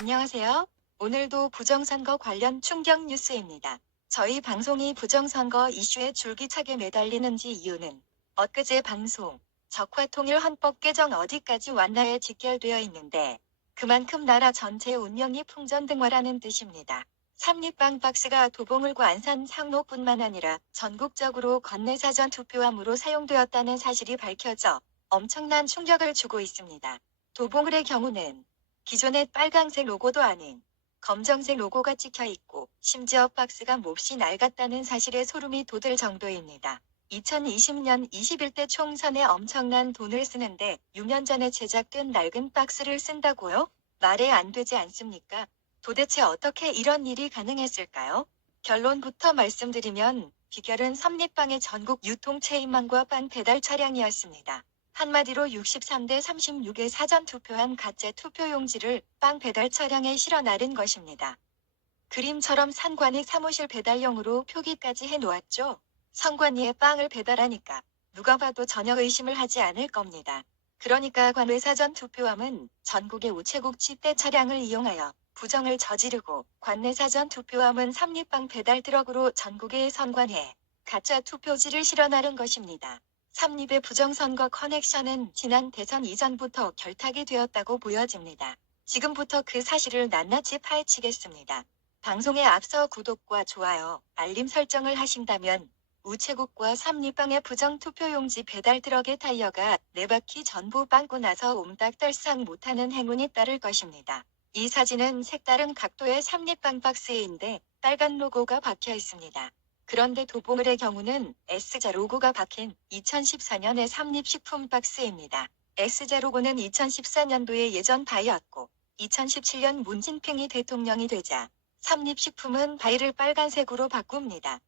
안녕하세요. 오늘도 부정선거 관련 충격 뉴스입니다. 저희 방송이 부정선거 이슈에 줄기차게 매달리는지 이유는 엊그제 방송 적화통일 헌법 개정 어디까지 왔나에 직결되어 있는데 그만큼 나라 전체 운명이 풍전등화라는 뜻입니다. 삼립방 박스가 도봉을과 안산 상로뿐만 아니라 전국적으로 관내사전 투표함으로 사용되었다는 사실이 밝혀져 엄청난 충격을 주고 있습니다. 도봉을의 경우는 기존의 빨강색 로고도 아닌 검정색 로고가 찍혀 있고 심지어 박스가 몹시 낡았다는 사실에 소름이 돋을 정도입니다. 2020년 21대 총선에 엄청난 돈을 쓰는데 6년 전에 제작된 낡은 박스를 쓴다고요? 말이 안 되지 않습니까? 도대체 어떻게 이런 일이 가능했을까요? 결론부터 말씀드리면 비결은 삼립방의 전국 유통 체인망과 빵 배달 차량이었습니다. 한마디로 63대 36의 사전투표한 가짜 투표용지를 빵 배달 차량에 실어 나른 것입니다. 그림처럼 선관위 사무실 배달용으로 표기까지 해놓았죠. 선관위에 빵을 배달하니까 누가 봐도 전혀 의심을 하지 않을 겁니다. 그러니까 관외 사전투표함은 전국의 우체국 집대 차량을 이용하여 부정을 저지르고 관내 사전투표함은 삼립빵 배달 트럭으로 전국의 선관위에 가짜 투표지를 실어 나른 것입니다. 삼립의 부정선거 커넥션은 지난 대선 이전부터 결탁이 되었다고 보여집니다. 지금부터 그 사실을 낱낱이 파헤치겠습니다. 방송에 앞서 구독과 좋아요, 알림 설정을 하신다면 우체국과 삼립방의 부정투표용지 배달 트럭의 타이어가 4바퀴 전부 빵꾸 나서 옴닥달싹 못하는 행운이 따를 것입니다. 이 사진은 색다른 각도의 삼립빵 박스인데 빨간 로고가 박혀 있습니다. 그런데 도봉을의 경우는 S자 로고가 박힌 2014년의 삼립식품 박스입니다. S자 로고는 2014년도의 예전 바이였고 2017년 문진핑이 대통령이 되자 삼립식품은 바이를 빨간색으로 바꿉니다.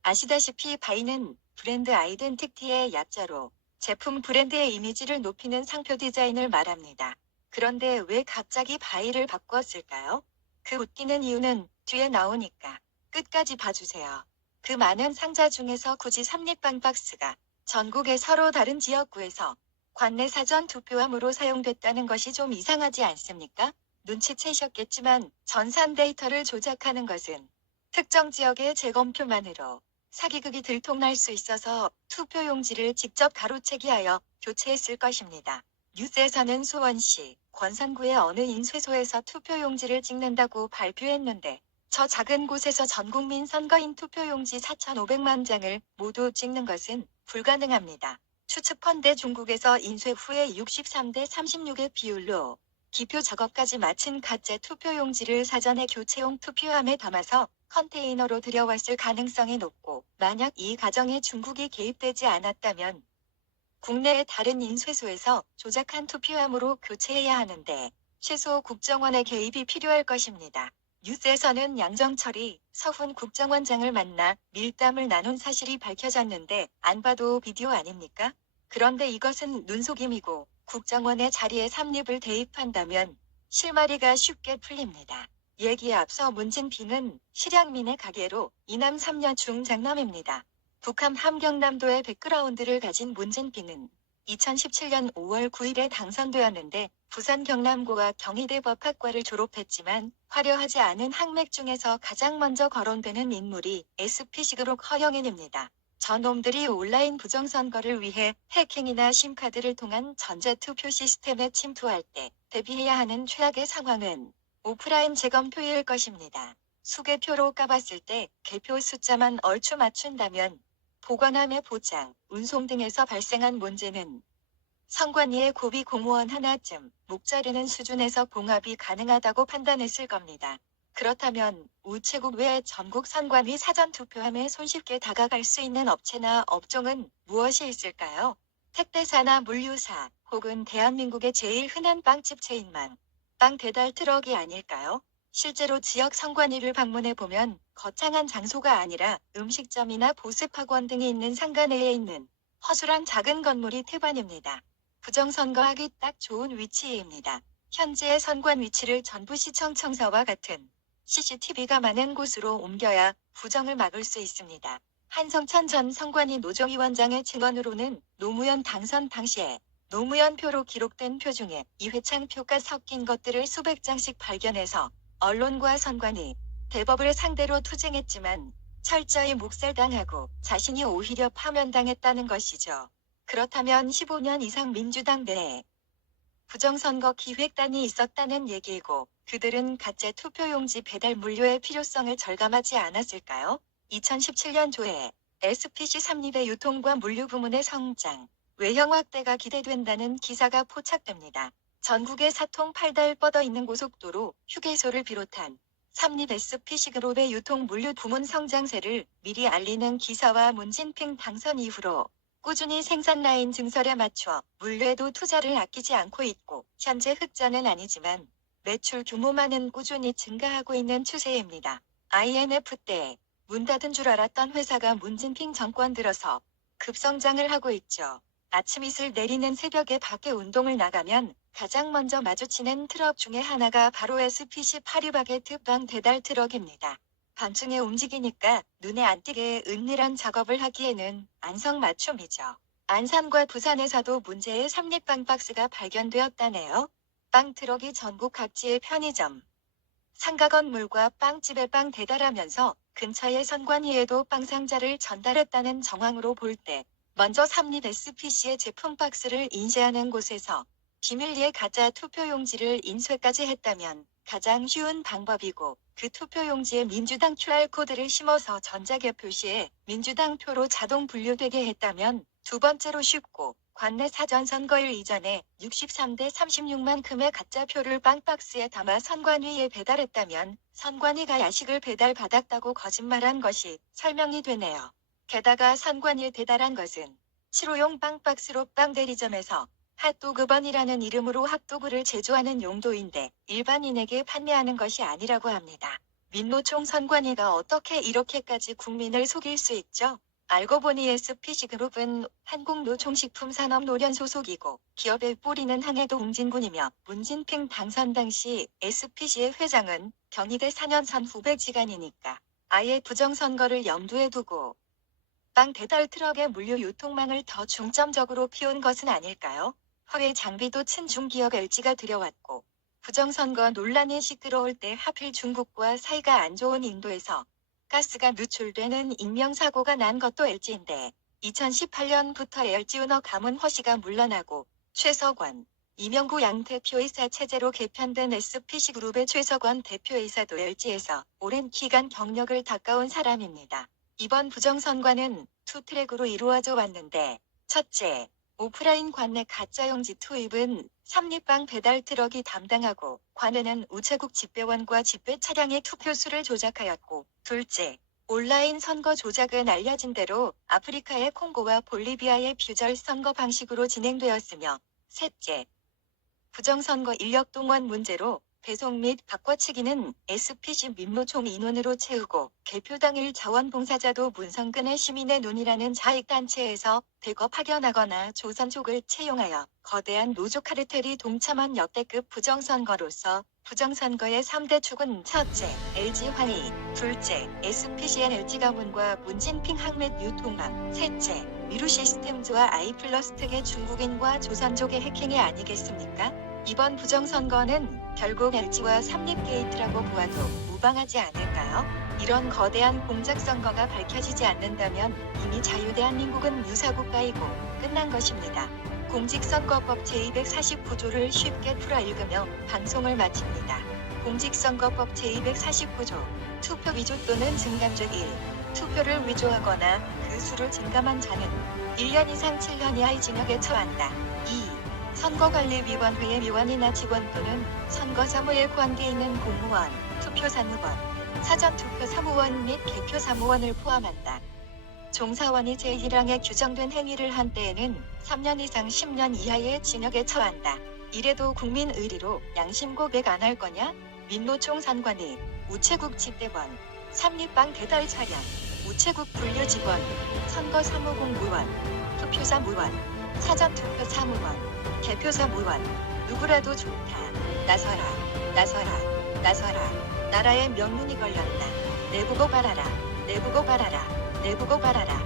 아시다시피 바이는 브랜드 아이덴티티의 약자로 제품 브랜드의 이미지를 높이는 상표 디자인을 말합니다. 그런데 왜 갑자기 바이를 바꿨을까요? 그 웃기는 이유는 뒤에 나오니까 끝까지 봐주세요. 그 많은 상자 중에서 굳이 삼립빵 박스가 전국의 서로 다른 지역구에서 관내 사전 투표함으로 사용됐다는 것이 좀 이상하지 않습니까? 눈치채셨겠지만 전산 데이터를 조작하는 것은 특정 지역의 재검표만으로 사기극이 들통날 수 있어서 투표용지를 직접 가로채기 하여 교체했을 것입니다. 뉴스에서는 수원시 권선구의 어느 인쇄소에서 투표용지를 찍는다고 발표했는데 저 작은 곳에서 전국민 선거인 투표용지 4,500만 장을 모두 찍는 것은 불가능합니다. 추측컨대 중국에서 인쇄 후에 63대 36의 비율로 기표 작업까지 마친 가짜 투표용지를 사전에 교체용 투표함에 담아서 컨테이너로 들여왔을 가능성이 높고 만약 이 과정에 중국이 개입되지 않았다면 국내의 다른 인쇄소에서 조작한 투표함으로 교체해야 하는데 최소 국정원의 개입이 필요할 것입니다. 뉴스에서는 양정철이 서훈 국정원장을 만나 밀담을 나눈 사실이 밝혀졌는데 안 봐도 비디오 아닙니까? 그런데 이것은 눈속임이고 국정원의 자리에 삼립을 대입한다면 실마리가 쉽게 풀립니다. 얘기에 앞서 문진핑은 실향민의 가게로 이남 3녀 중 장남입니다. 북한 함경남도의 백그라운드를 가진 문진핑은 2017년 5월 9일에 당선되었는데 부산 경남고와 경희대 법학과를 졸업했지만 화려하지 않은 학맥 중에서 가장 먼저 거론되는 인물이 SP식으로 허영인입니다. 저놈들이 온라인 부정선거를 위해 해킹이나 심카드를 통한 전자투표 시스템에 침투할 때 대비해야 하는 최악의 상황은 오프라인 재검표일 것입니다. 수개표로 까봤을 때 개표 숫자만 얼추 맞춘다면 보관함의 보장, 운송 등에서 발생한 문제는 선관위의 고비 공무원 하나쯤 목 자르는 수준에서 봉합이 가능하다고 판단했을 겁니다. 그렇다면 우체국 외에 전국 선관위 사전투표함에 손쉽게 다가갈 수 있는 업체나 업종은 무엇이 있을까요? 택배사나 물류사 혹은 대한민국의 제일 흔한 빵집 체인망, 빵 배달 트럭이 아닐까요? 실제로 지역 선관위를 방문해보면 거창한 장소가 아니라 음식점이나 보습학원 등이 있는 상가 내에 있는 허술한 작은 건물이 태반입니다. 부정선거하기 딱 좋은 위치입니다. 현재의 선관 위치를 전부시청 청사와 같은 CCTV가 많은 곳으로 옮겨야 부정을 막을 수 있습니다. 한성찬 전 선관위 노정위원장의 증언으로는 노무현 당선 당시에 노무현표로 기록된 표 중에 이회창 표가 섞인 것들을 수백 장씩 발견해서 언론과 선관위, 대법을 상대로 투쟁했지만 철저히 묵살당하고 자신이 오히려 파면당했다는 것이죠. 그렇다면 15년 이상 민주당 내에 부정선거 기획단이 있었다는 얘기이고 그들은 가짜 투표용지 배달 물류의 필요성을 절감하지 않았을까요? 2017년 조회 SPC 삼립의 유통과 물류 부문의 성장, 외형 확대가 기대된다는 기사가 포착됩니다. 전국에 사통팔달 뻗어있는 고속도로, 휴게소를 비롯한 삼립 SPC그룹의 유통 물류 부문 성장세를 미리 알리는 기사와 문진핑 당선 이후로 꾸준히 생산 라인 증설에 맞춰 물류에도 투자를 아끼지 않고 있고 현재 흑자는 아니지만 매출 규모만은 꾸준히 증가하고 있는 추세입니다. IMF 때 문 닫은 줄 알았던 회사가 문진핑 정권 들어서 급성장을 하고 있죠. 아침 이슬 내리는 새벽에 밖에 운동을 나가면 가장 먼저 마주치는 트럭 중에 하나가 바로 SPC 파리바게트 빵 배달 트럭입니다. 밤중에 움직이니까 눈에 안 띄게 은밀한 작업을 하기에는 안성맞춤이죠. 안산과 부산에서도 문제의 삼립빵 박스가 발견되었다네요. 빵 트럭이 전국 각지의 편의점, 상가 건물과 빵집에 빵 배달하면서 근처의 선관위에도 빵 상자를 전달했다는 정황으로 볼 때 먼저 삼립 SPC의 제품 박스를 인쇄하는 곳에서 비밀리에 가짜 투표용지를 인쇄까지 했다면 가장 쉬운 방법이고 그 투표용지에 민주당 QR코드를 심어서 전자개 표시에 민주당 표로 자동 분류되게 했다면 두 번째로 쉽고 관내 사전선거일 이전에 63대 36만큼의 가짜 표를 빵박스에 담아 선관위에 배달했다면 선관위가 야식을 배달받았다고 거짓말한 것이 설명이 되네요. 게다가 선관위에 배달한 것은 7호용 빵박스로 빵 대리점에서 핫도그번이라는 이름으로 핫도그를 제조하는 용도인데 일반인에게 판매하는 것이 아니라고 합니다. 민노총 선관위가 어떻게 이렇게까지 국민을 속일 수 있죠? 알고 보니 SPC그룹은 한국노총식품산업노련 소속이고 기업의 뿌리는 항해도 웅진군이며 문진핑 당선 당시 SPC의 회장은 경희대 4년선 후배지간이니까 아예 부정선거를 염두에 두고 빵 배달 트럭의 물류 유통망을 더 중점적으로 피운 것은 아닐까요? 화훼 장비도 친중기업 LG가 들여왔고 부정선거 논란이 시끄러울 때 하필 중국과 사이가 안 좋은 인도에서 가스가 누출되는 인명사고가 난 것도 LG인데 2018년부터 LG오너 가문 허씨가 물러나고 최석원, 이명구 양 대표이사 체제로 개편된 SPC그룹의 최석원 대표이사도 LG에서 오랜 기간 경력을 닦아온 사람입니다. 이번 부정선거는 투트랙으로 이루어져 왔는데 첫째, 오프라인 관내 가짜용지 투입은 삼립빵 배달 트럭이 담당하고 관내는 우체국 집배원과 집배 차량의 투표수를 조작하였고 둘째, 온라인 선거 조작은 알려진 대로 아프리카의 콩고와 볼리비아의 퓨절 선거 방식으로 진행되었으며 셋째, 부정선거 인력 동원 문제로 배송 및 바꿔치기는 SPC 민노총 인원으로 채우고 개표 당일 자원봉사자도 문성근의 시민의 눈이라는 자익단체에서 대거 파견하거나 조선족을 채용하여 거대한 노조 카르텔이 동참한 역대급 부정선거로서 부정선거의 3대 축은 첫째, LG 화이, 둘째, SPCN LG 가문과 문진핑 항맥 유통망, 셋째, 미루 시스템즈와 아이플러스 특의 중국인과 조선족의 해킹이 아니겠습니까? 이번 부정선거는 결국 LG와 삼립게이트라고 보아도 무방하지 않을까요? 이런 거대한 공작선거가 밝혀지지 않는다면 이미 자유대한민국은 유사국가이고 끝난 것입니다. 공직선거법 제249조를 쉽게 풀어 읽으며 방송을 마칩니다. 공직선거법 제249조 투표 위조 또는 증감죄 1. 투표를 위조하거나 그 수를 증감한 자는 1년 이상 7년 이하의 징역에 처한다. 2. 선거관리위원회의 위원이나 직원 또는 선거사무에 관계 있는 공무원, 투표사무원, 사전투표사무원 및 개표사무원을 포함한다. 종사원이 제1항에 규정된 행위를 한 때에는 3년 이상 10년 이하의 징역에 처한다. 이래도 국민 의리로 양심 고백 안 할 거냐? 민노총 선관위, 우체국 집배원, 삼립빵 배달 차량, 우체국 분류 직원, 선거사무공무원, 투표사무원, 사전투표사무원, 개표사무원, 누구라도 좋다. 나서라, 나서라, 나서라. 나라의 명운이 걸렸다. 내보고 바라라, 내보고 바라라, 내보고 바라라.